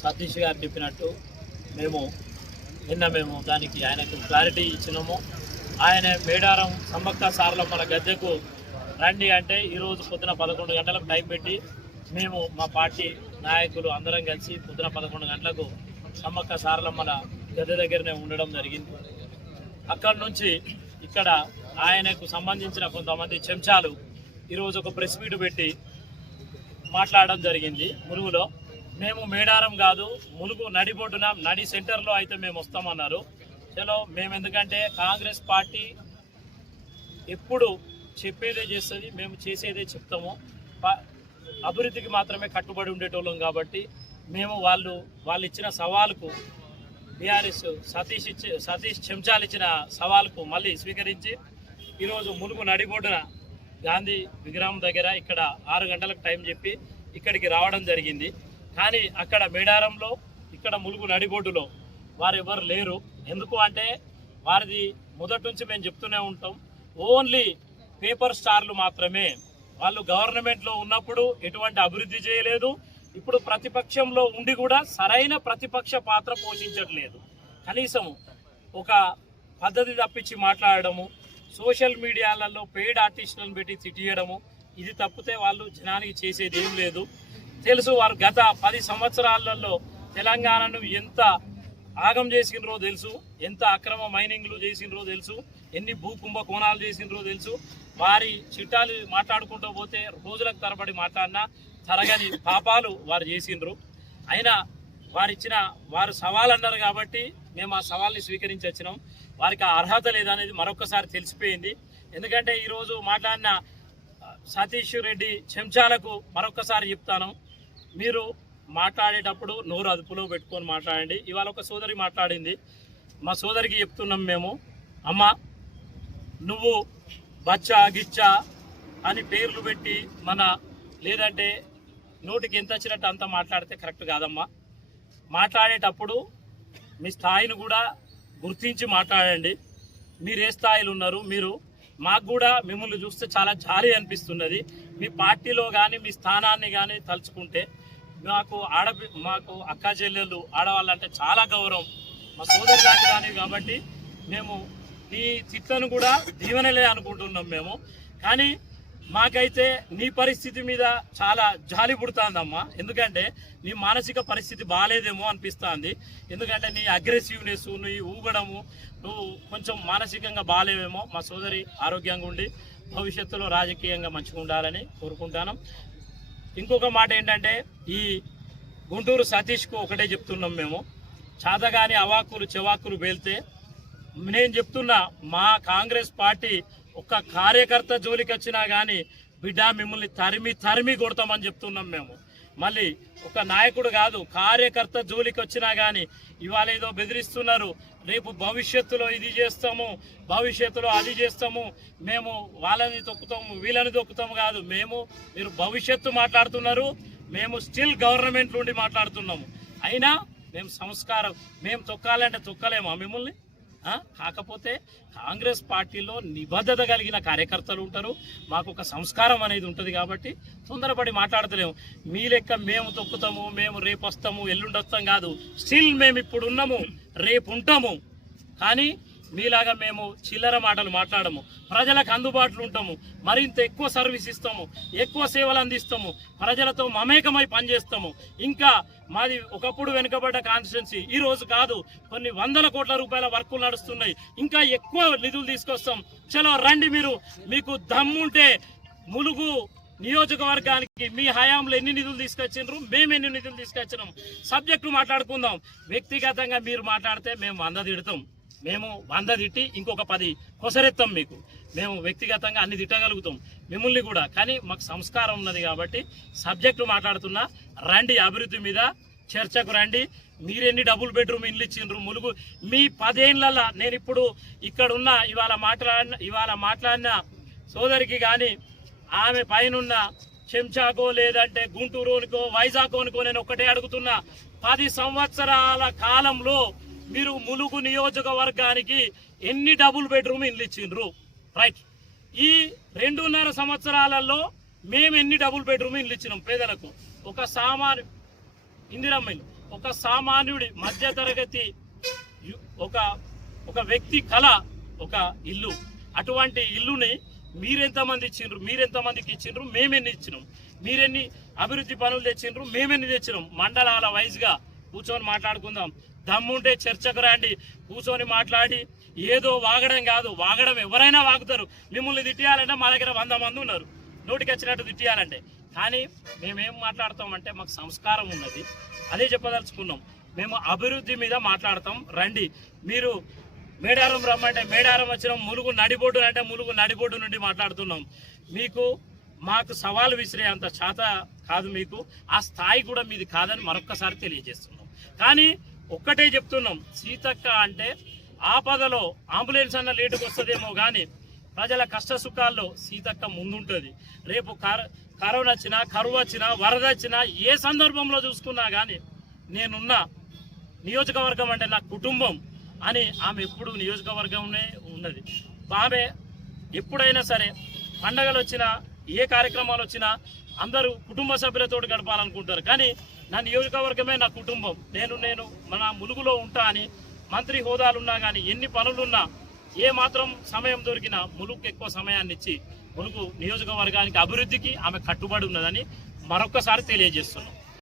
సతీష్ గారు చెప్పినట్టు మేము దానికి ఆయనకు క్లారిటీ ఇచ్చినాము. ఆయన మేడారం సమ్మక్క సారలమ్మల గద్దెకు రండి అంటే ఈరోజు పొద్దున 11 గంటలకు టైం పెట్టి మేము మా పార్టీ నాయకులు అందరం కలిసి పొద్దున 11 గంటలకు సమ్మక్క సారలమ్మల గద్దె దగ్గరనే ఉండడం జరిగింది. అక్కడి నుంచి ఇక్కడ ఆయనకు సంబంధించిన కొంతమంది చెంచాలు ఈరోజు ఒక ప్రెస్ మీట్ పెట్టి మాట్లాడడం జరిగింది. ములుగులో మేము మేడారం కాదు, ములుగు నడిబొడ్డున నడి సెంటర్లో అయితే మేము వస్తామన్నారు. చలో మేము ఎందుకంటే కాంగ్రెస్ పార్టీ ఎప్పుడు చెప్పేదే చేస్తుంది, మేము చేసేదే చెప్తాము, అభివృద్ధికి మాత్రమే కట్టుబడి ఉండేటోళ్ళం కాబట్టి మేము వాళ్ళు ఇచ్చిన సవాలుకు బీఆర్ఎస్ సతీష్ చెంచాలు ఇచ్చిన సవాలుకు మళ్ళీ స్వీకరించి ఈరోజు ములుగు నడిబొడ్డున గాంధీ విగ్రహం దగ్గర ఇక్కడ 6 గంటలకు టైం చెప్పి ఇక్కడికి రావడం జరిగింది. కానీ అక్కడ మేడారంలో ఇక్కడ ములుగు నడిబొడ్డులో వారు ఎవరు లేరు. ఎందుకు అంటే వారిది మొదటి నుంచి మేము చెప్తూనే ఉంటాం, ఓన్లీ పేపర్ స్టార్లు మాత్రమే. వాళ్ళు గవర్నమెంట్లో ఉన్నప్పుడు ఎటువంటి అభివృద్ధి చేయలేదు, ఇప్పుడు ప్రతిపక్షంలో ఉండి కూడా సరైన ప్రతిపక్ష పాత్ర పోషించట్లేదు. కనీసం ఒక పద్ధతి తప్పించి మాట్లాడడము, సోషల్ మీడియాలలో పెయిడ్ ఆర్టిస్టులను పెట్టి తిట్టియడము, ఇది తప్పితే వాళ్ళు జనానికి చేసేది ఏం లేదు. తెలుసు వారు గత 10 సంవత్సరాలలో తెలంగాణను ఎంత ఆగం చేసినరో తెలుసు, ఎంత అక్రమ మైనింగ్లు చేసినరో తెలుసు, ఎన్ని భూ కుంభకోణాలు చేసినరో తెలుసు. వారి చిట్టాలు మాట్లాడుకుంటూ పోతే రోజులకు తరబడి మాట్లాడినా తరగని పాపాలు వారు చేసిండ్రు. అయినా వారు సవాల్ అన్నారు కాబట్టి మేము ఆ సవాల్ని స్వీకరించి వచ్చినాం. వారికి ఆ అర్హత లేదనేది మరొకసారి తెలిసిపోయింది. ఎందుకంటే ఈరోజు మాట్లాడిన సతీష్ రెడ్డి చెంచాలకు మరొకసారి చెప్తాను, మీరు మాట్లాడేటప్పుడు నోరు అదుపులో పెట్టుకొని మాట్లాడండి. ఇవాళ ఒక సోదరి మాట్లాడింది, మా సోదరికి చెప్తున్నాం మేము, అమ్మ నువ్వు బచ్చా గిచ్చా అని పేర్లు పెట్టి లేదంటే నోటికి ఎంత వచ్చినట్టు అంత మాట్లాడితే కరెక్ట్ కాదమ్మా. మాట్లాడేటప్పుడు మీ స్థాయిని కూడా గుర్తించి మాట్లాడండి. మీరు ఏ స్థాయిలో ఉన్నారు, మాకు కూడా మిమ్మల్ని చూస్తే చాలా జాలి అనిపిస్తున్నది. మీ పార్టీలో కానీ మీ స్థానాన్ని కానీ తలుచుకుంటే మాకు అక్క చెల్లెళ్ళు ఆడవాళ్ళంటే చాలా గౌరవం, మా సోదరు లాంటి కానీ కాబట్టి మేము నీ తిట్లను కూడా దీవెనలే అనుకుంటున్నాం మేము. కానీ మాకైతే నీ పరిస్థితి మీద చాలా జాలి పుడుతుందమ్మా. ఎందుకంటే నీ మానసిక పరిస్థితి బాగాలేదేమో అనిపిస్తుంది. ఎందుకంటే నీ అగ్రెసివ్నెస్, నీ ఊగడము, నువ్వు కొంచెం మానసికంగా బాగాలేవేమో. మా సోదరి ఆరోగ్యంగా ఉండి భవిష్యత్తులో రాజకీయంగా మంచిగా ఉండాలని కోరుకుంటాను. ఇంకొక మాట ఏంటంటే ఈ గుంటూరు సతీష్కు ఒకటే చెప్తున్నాం మేము, చాతగాని అవాకులు చెవాకులు పేలితే నేను చెప్తున్నా, మా కాంగ్రెస్ పార్టీ ఒక్క కార్యకర్త జోలికి వచ్చినా కానీ బిడ్డ మిమ్మల్ని తరిమి కొడతామని చెప్తున్నాం మేము. మళ్ళీ ఒక నాయకుడు కాదు, కార్యకర్త జోలికి వచ్చినా కానీ ఇవాళ ఏదో బెదిరిస్తున్నారు, రేపు భవిష్యత్తులో ఇది చేస్తాము, భవిష్యత్తులో అది చేస్తాము, మేము వాళ్ళని తొక్కుతాము వీళ్ళని తొక్కుతాము కాదు. మీరు భవిష్యత్తు మాట్లాడుతున్నారు, మేము స్టిల్ గవర్నమెంట్ నుండి మాట్లాడుతున్నాము. అయినా మేము తొక్కాలంటే తొక్కలేమా మిమ్మల్ని? కాకపోతే కాంగ్రెస్ పార్టీలో నిబద్ధత కలిగిన కార్యకర్తలు ఉంటారు, మాకు ఒక సంస్కారం అనేది ఉంటుంది కాబట్టి తొందరపడి మాట్లాడతలేము. మీ లెక్క మేము తొక్కుతాము, మేము రేపు వస్తాము ఎల్లుండి వస్తాం కాదు. స్టిల్ మేము ఇప్పుడు ఉన్నాము, రేపు ఉంటాము. కానీ మీలాగా మేము చిల్లర మాటలు మాట్లాడము, ప్రజలకు అందుబాటులో ఉంటాము, మరింత ఎక్కువ సర్వీస్ ఇస్తాము, ఎక్కువ సేవలు అందిస్తాము, ప్రజలతో మమేకమై పనిచేస్తాము. ఇంకా మాది ఒకప్పుడు వెనుకబడ్డ కాన్స్టిట్యున్సీ, ఈ రోజు కాదు, కొన్ని 100 కోట్ల రూపాయల వర్కులు నడుస్తున్నాయి, ఇంకా ఎక్కువ నిధులు తీసుకొస్తాం. చలో రండి, మీకు దమ్ముంటే ములుగు నియోజకవర్గానికి మీ హయాంలో ఎన్ని నిధులు తీసుకొచ్చిండ్రు, మేము ఎన్ని నిధులు తీసుకొచ్చినాం, సబ్జెక్టు మాట్లాడుకుందాం. వ్యక్తిగతంగా మీరు మాట్లాడితే మేము 100 తిడతాం, మేము 100 తిట్టి ఇంకొక 10 కొసరెత్తాం. మేము వ్యక్తిగతంగా అన్ని తిట్టగలుగుతాం మిమ్మల్ని కూడా. కానీ మాకు సంస్కారం ఉన్నది కాబట్టి సబ్జెక్టు మాట్లాడుతున్నా, రండి అభివృద్ధి మీద చర్చకు రండి. మీరెన్ని డబుల్ బెడ్రూమ్ ఇల్లు ఇచ్చిండ్రు ములుగు? మీ 10 ఏళ్ళ నేను ఇప్పుడు ఇక్కడున్న ఇవాళ మాట్లాడిన సోదరికి కానీ ఆమె పైనున్న చెంచాకో లేదంటే గుంటూరుకో వైజాగ్కో నేను ఒక్కటే అడుగుతున్నా, 10 సంవత్సరాల కాలంలో మీరు ములుగు నియోజకవర్గానికి ఎన్ని డబుల్ బెడ్రూమ్ ఇల్లు ఇచ్చిండ్రు? రైట్. ఈ 2.5 సంవత్సరాలలో మేము ఎన్ని డబుల్ బెడ్రూమ్ ఇల్లు ఇచ్చినాం పేదలకు? ఒక ఇందిరమ్మ ఇల్లు ఒక సామాన్యుడి మధ్యతరగతి ఒక వ్యక్తి కళ ఒక ఇల్లు. అటువంటి ఇల్లుని మీరెంతమంది ఇచ్చిండ్రు, మీరెంతమందికి ఇచ్చిండ్రు, మేమెన్ని ఇచ్చినాం, మీరెన్ని అభివృద్ధి పనులు తెచ్చిండ్రు, మేమెన్ని తెచ్చినాం. మండలాల వైజ్గా కూర్చొని మాట్లాడుకుందాం. దమ్ముంటే చర్చకు రండి, కూర్చొని మాట్లాడి ఏదో వాగడం కాదు. వాగడం ఎవరైనా వాగుతారు. మిమ్మల్ని తిట్టియాలంటే మా దగ్గర 100 మంది ఉన్నారు నోటికి వచ్చినట్టు తిట్టియాలంటే. కానీ మేమేం మాట్లాడతామంటే మాకు సంస్కారం ఉన్నది, అదే చెప్పదలుచుకున్నాం. మేము అభివృద్ధి మీద మాట్లాడతాం. రండి, మీరు మేడారం రమ్మంటే మేడారం వచ్చినాం, ములుగు నడిబొడ్డు అంటే ములుగు నడిబొడ్డు నుండి మాట్లాడుతున్నాం. మాకు సవాలు విసిరే అంత చేత కాదు, మీకు ఆ స్థాయి కూడా మీది కాదని మరొక్కసారి తెలియజేస్తున్నాం. కానీ ఒక్కటే చెప్తున్నాం, సీతక్క అంటే ఆపదలో అంబులెన్స్ అన్న లేటుకు వస్తుందేమో కానీ ప్రజల కష్ట సుఖాల్లో సీతక్క ముందుంటుంది. రేపు కరోనా వచ్చినా, కరువు వచ్చినా, వరద వచ్చినా, ఏ సందర్భంలో చూసుకున్నా కానీ నేనున్న నియోజకవర్గం అంటే నా కుటుంబం అని ఆమె ఎప్పుడు నియోజకవర్గంలో ఉన్నది. ఆమె ఎప్పుడైనా సరే పండగలు వచ్చినా, ఏ కార్యక్రమాలు వచ్చినా అందరూ కుటుంబ సభ్యులతో గడపాలనుకుంటారు. కానీ నా నియోజకవర్గమే నా కుటుంబం. నేను మన ములుగులో ఉంటా అని మంత్రి హోదాలున్నా కానీ, ఎన్ని పనులున్నా, ఏ మాత్రం సమయం దొరికినా ములుగుకి ఎక్కువ సమయాన్ని ఇచ్చి ములుగు నియోజకవర్గానికి అభివృద్ధికి ఆమె కట్టుబడి ఉన్నదని మరొక్కసారి తెలియజేస్తున్నాం.